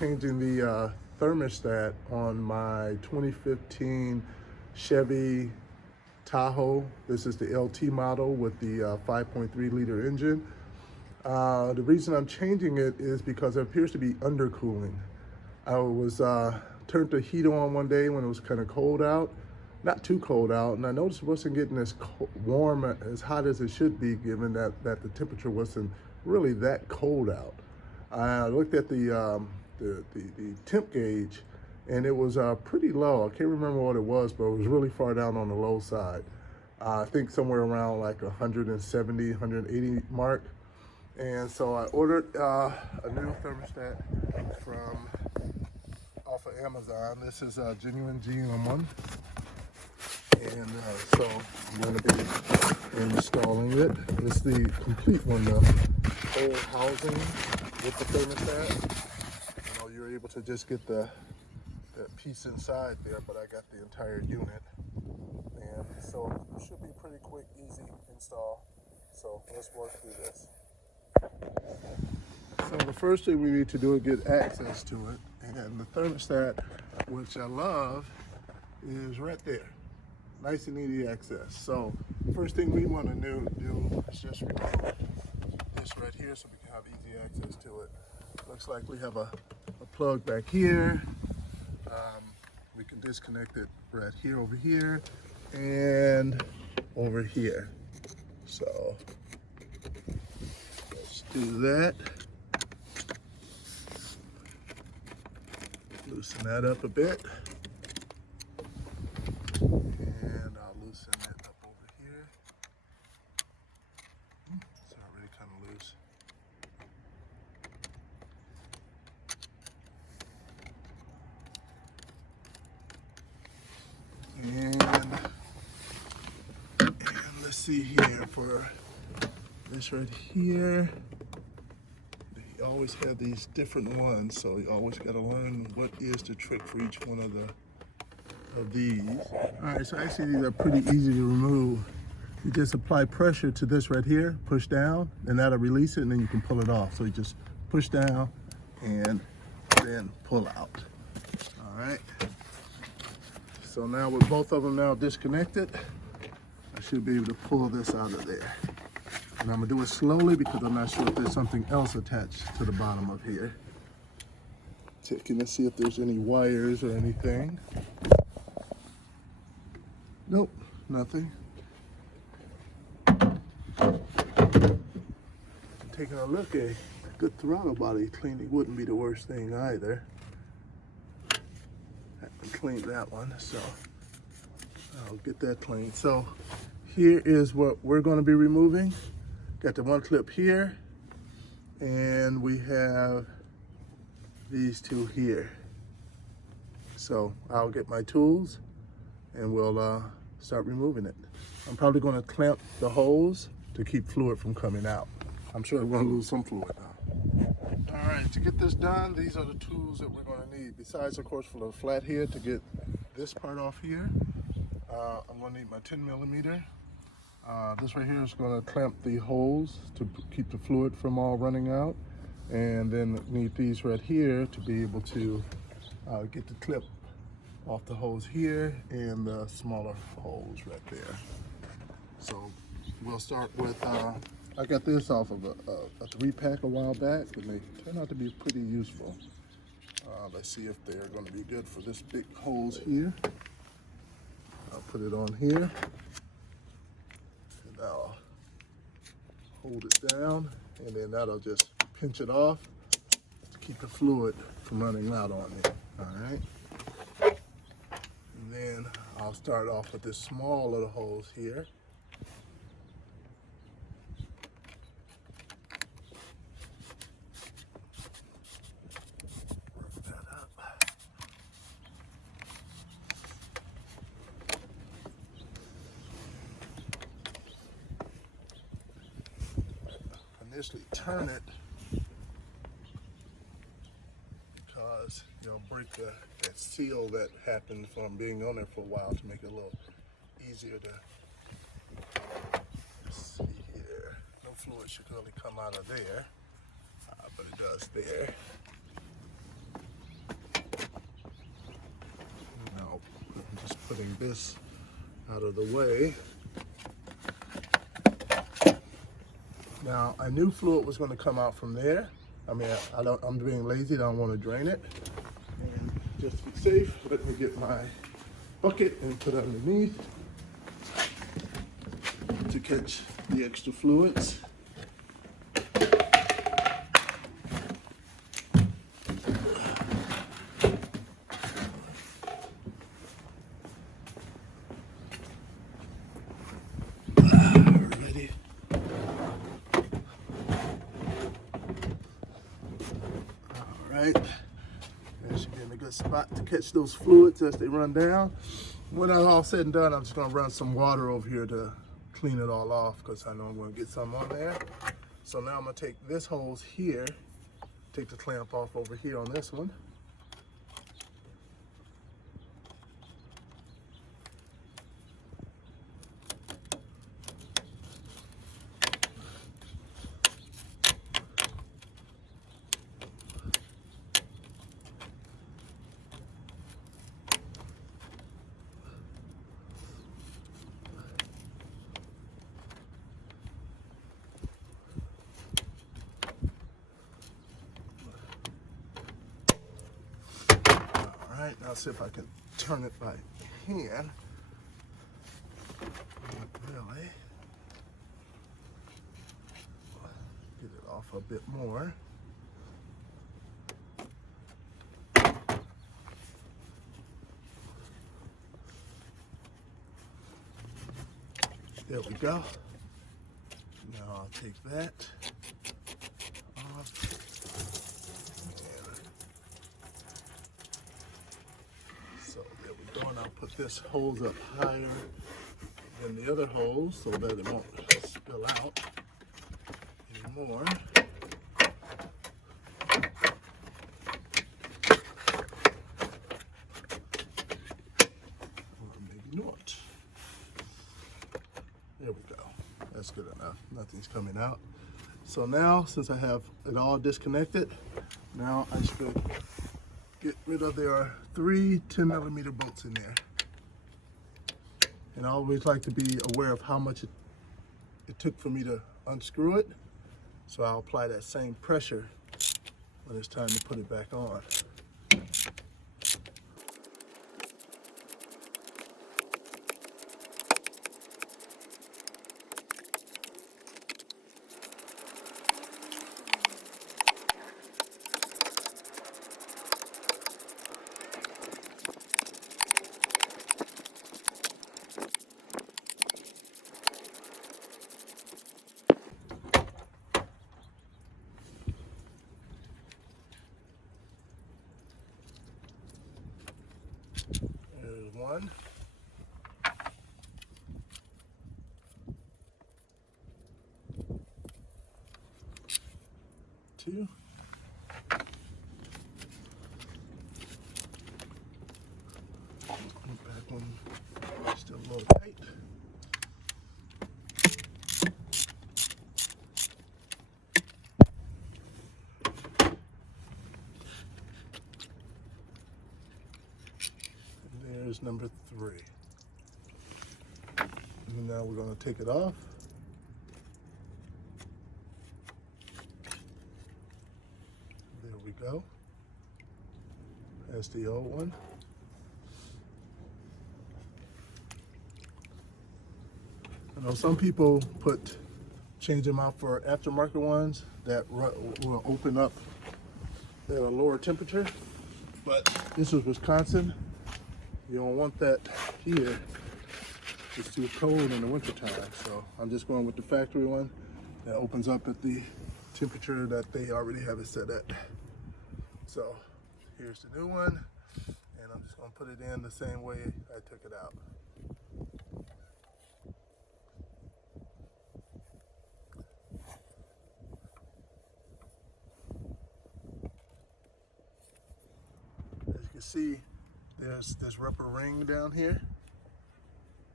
changing the thermostat on my 2015 Chevy Tahoe. This is the LT model with the 5.3 liter engine. The reason I'm changing it is because it appears to be undercooling. I was turned the heat on one day when it was kind of cold out, not too cold out, and I noticed it wasn't getting as warm, as hot as it should be, given that the temperature wasn't really that cold out. I looked at the temp gauge, and it was pretty low. I can't remember what it was, but it was really far down on the low side. I think somewhere around like 170, 180 mark. And so I ordered a new thermostat off of Amazon. This is a genuine GM one. And so I'm going to be installing it. It's the complete one, the whole housing with the thermostat. You know, you're able to just get that piece inside there, but I got the entire unit. And so it should be pretty quick, easy install. So let's work through this. So the first thing we need to do is get access to it. And the thermostat, which I love, is right there. Nice and easy access. So first thing we want to do is just remove this right here so we can have easy access to it. Looks like we have a plug back here. We can disconnect it right here, over here, and over here. So let's do that. Loosen that up a bit. And I'll loosen it up over here. It's already kind of loose. And let's see here for this right here. You always have these different ones, so you always got to learn what is the trick for each one of these. All right, so actually these are pretty easy to remove. You just apply pressure to this right here, push down, and that'll release it, and then you can pull it off. So you just push down and then pull out. All right. So now with both of them now disconnected, I should be able to pull this out of there. And I'm gonna do it slowly because I'm not sure if there's something else attached to the bottom of here. Checking to see if there's any wires or anything. Nope, nothing. Taking a look, a good throttle body cleaning wouldn't be the worst thing either. I can clean that one, so I'll get that cleaned. So here is what we're going to be removing. Got the one clip here, and we have these two here. So I'll get my tools and we'll start removing it. I'm probably going to clamp the hose to keep fluid from coming out. I'm sure I'm going to lose some fluid now. All right, to get this done, these are the tools that we're going to need. Besides, of course, for the flathead to get this part off here, I'm going to need my 10 millimeter. This right here is going to clamp the hose to keep the fluid from all running out. And then need these right here to be able to get the clip off the hose here and the smaller hose right there. So we'll start with, I got this off of a 3-pack a while back, and they turn out to be pretty useful. Let's see if they're going to be good for this big hose here. I'll put it on here, and I'll hold it down, and then that'll just pinch it off to keep the fluid from running out on it. All right. And then I'll start off with this small little hose here. Work that up. Initially turn it because you'll break that seal that happened from being on there for a while, to make it a little easier to see here. No fluid should really come out of there, but it does there. putting this out of the way. Now, I knew fluid was going to come out from there. I mean, I'm being lazy, I don't want to drain it. And just to be safe, let me get my bucket and put it underneath to catch the extra fluids. That should be in a good spot to catch those fluids as they run down. When that's all said and done, I'm just going to run some water over here to clean it all off because I know I'm going to get some on there. So now I'm going to take this hose here, take the clamp off over here on this one. Now see if I can turn it by hand. Really. Get it off a bit more. There we go. Now I'll take that off. So there we go, and I'll put this hose up higher than the other hose so that it won't spill out anymore. Or maybe not. There we go. That's good enough. Nothing's coming out. So now, since I have it all disconnected, now I should get rid of, there are 3 10mm bolts in there. And I always like to be aware of how much it took for me to unscrew it. So I'll apply that same pressure when it's time to put it back on. There's one. Two. Back one, still a little tight. There's number 3. And now we're going to take it off. There we go. That's the old one. I know some people change them out for aftermarket ones that will open up at a lower temperature, but this is Wisconsin. You don't want that here. It's too cold in the wintertime. So I'm just going with the factory one that opens up at the temperature that they already have it set at. So here's the new one, and I'm just going to put it in the same way I took it out. As you can see, there's this rubber ring down here,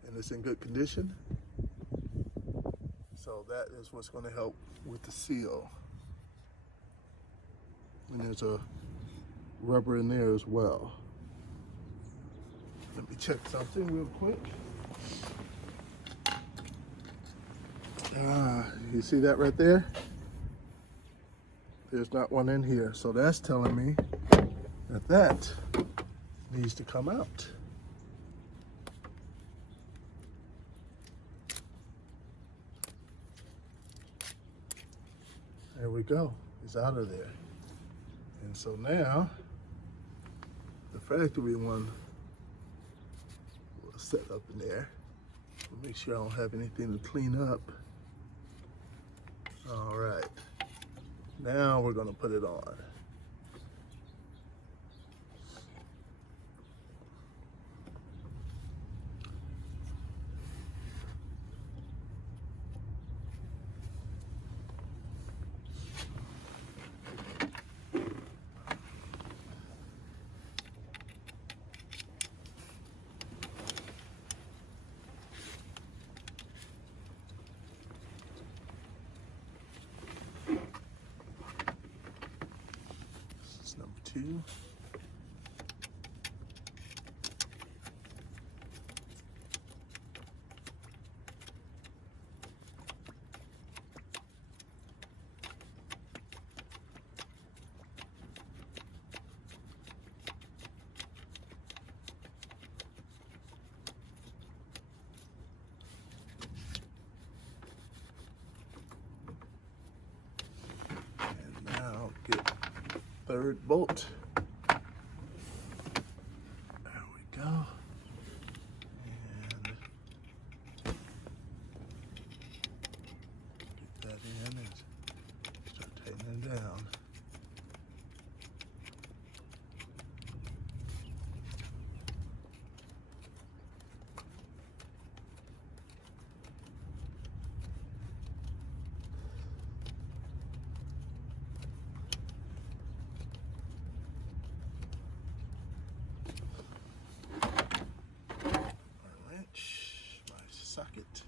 and it's in good condition. So that is what's going to help with the seal. And there's a rubber in there as well. Let me check something real quick. You see that right there? There's not one in here, so that's telling me that that needs to come out. There we go, it's out of there. And so now, the factory one will set up in there. We'll make sure I don't have anything to clean up. All right, now we're gonna put it on. Number 2. And now get third bolt. There we go. And get that in and start tightening it down. Socket.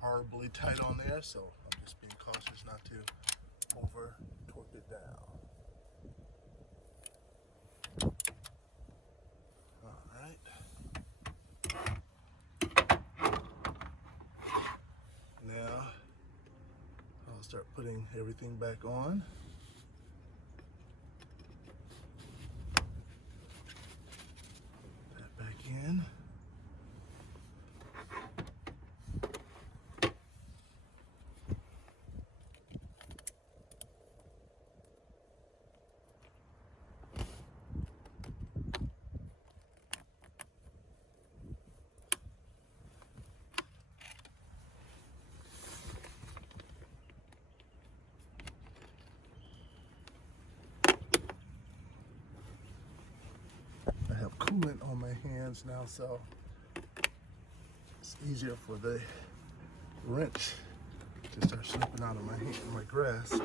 Horribly tight on there, so I'm just being cautious not to over torque it down. All right. Now I'll start putting everything back on. Put that back in. Coolant on my hands now, so it's easier for the wrench to start slipping out of my hand, my grasp.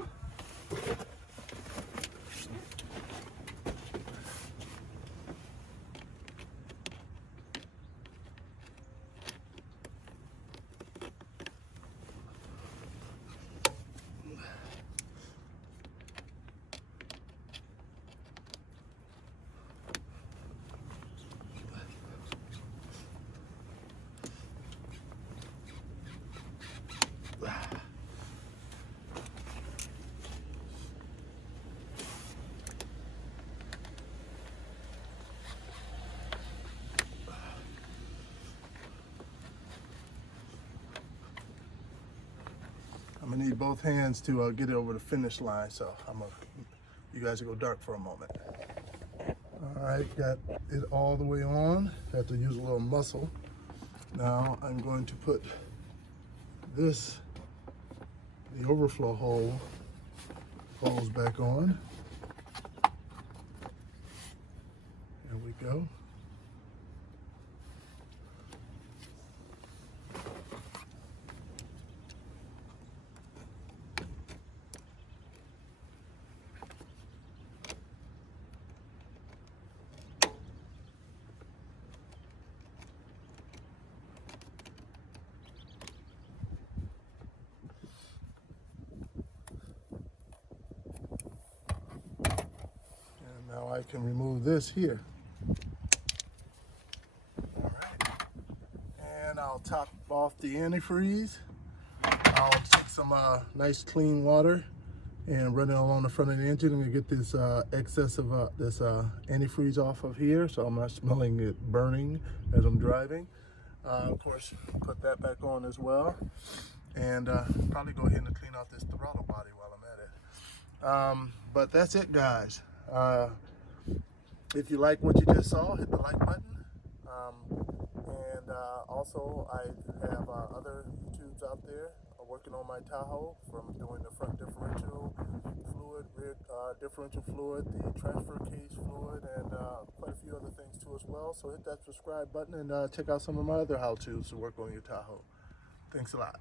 need both hands to get it over the finish line. So you guys will go dark for a moment. All right, got it all the way on. Have to use a little muscle. Now I'm going to put the overflow holes back on. There we go. Now I can remove this here. All right. And I'll top off the antifreeze. I'll take some nice clean water and run it along the front of the engine and get this excess of this antifreeze off of here, so I'm not smelling it burning as I'm driving. Of course, put that back on as well. And probably go ahead and clean off this throttle body while I'm at it. But that's it, guys. If you like what you just saw, hit the like button. And also, I have other YouTubes out there working on my Tahoe, from doing the front differential fluid, rear differential fluid, the transfer case fluid, and quite a few other things too as well. So hit that subscribe button and check out some of my other how-tos to work on your Tahoe. Thanks a lot.